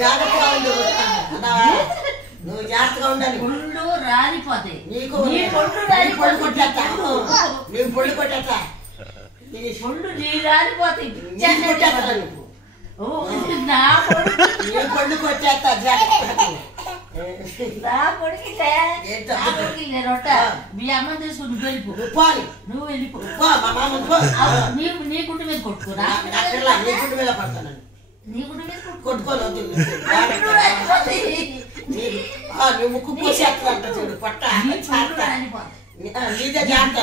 జాగ్రత్తగా ఉండు. నువ్వు జాగ్రత్తగా ఉండాలి. పొళ్ళు రాలిపోతాయి. నీకు పొళ్ళు కొట్టేస్తా. నేను పొళ్ళు కొట్టేస్తా. పొళ్ళు నీ రాలిపోతాయి. కొట్టేస్తా నువ్వు. నా నేను పొళ్ళు కొట్టేస్తా. జాగ్రత్త. నా కొడుకు మీ అమ్మని తీసుకుని నువ్వు వెళ్ళిపో. నువ్వు వెళ్ళిపో. నీ గుంటు మీద కొట్టుకోరా. నీ గుంటు మీద పడతాను. నీ గుంటు మీద కొట్టుకోలేదు. నువ్వు ముక్కు పోసేస్తా చూడు. పట్ట నీదే జాగ్రత్త.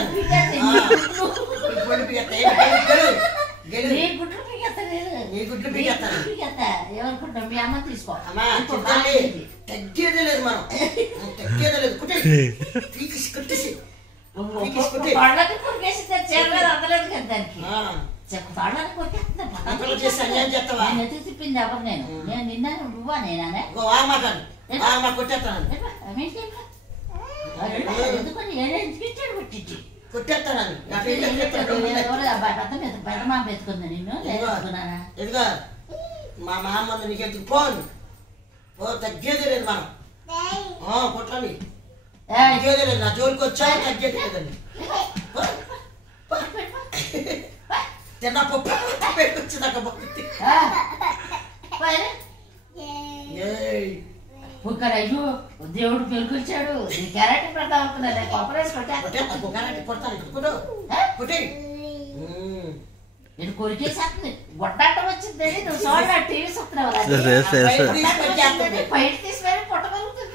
నీ గుడ్లు పీకేస్తాను. ఏమనుకుంటావు? మీ అమ్మ తీసుకో. తగ్గేదే లేదు. మనం తగ్గేదే లేదు. పీకేసి కొట్టేసి పళ్ళకి కొరికేసి చేరలేదు అందలేదు కదా దానికి. పళ్ళని కొరికేస్తా. ఎత్తుకు తిప్పింది ఎవరు? నేను నిన్నాను. నువ్వా నేనానే కొట్టేస్తాను. ఎందుకని ఏడాడు కొట్టించి కొట్టేస్తాను. బెదమా పెట్టుకుంది నిన్ను. ఎదుగా మా మామ నీకెందుకు పోను. తగ్గేది లేదు. మనం కొట్టాలి. తగ్గేది లేదు. నా జోలికి వచ్చా తగ్గేది లేదండి. తిన్న పప్పు పెట్టుకొచ్చిందాక అయ్యో దేవుడు పెరుగుచ్చాడు. గ్యారెంటీ పెడతా అవుతున్నా. నేను కొరికేసేస్తుంది. గొడ్డాటం వచ్చింది. నువ్వు చూడ టీవీ చూస్తున్నావు. బయట తీసి పుట్టగలుగుతుంది.